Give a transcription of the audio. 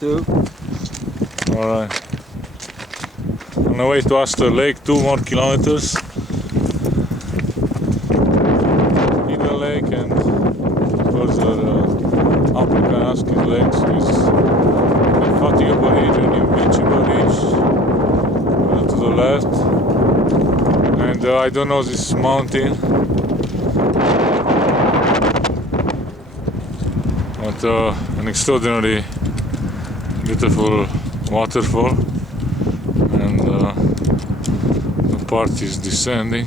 Two. Alright. On the way to Aster Lake, 2 more kilometers. Middle Lake and further Aster Lake is Indefatigable Ridge and Invincible Ridge to the left. And I don't know this mountain, but an extraordinary beautiful waterfall, and the part is ascending.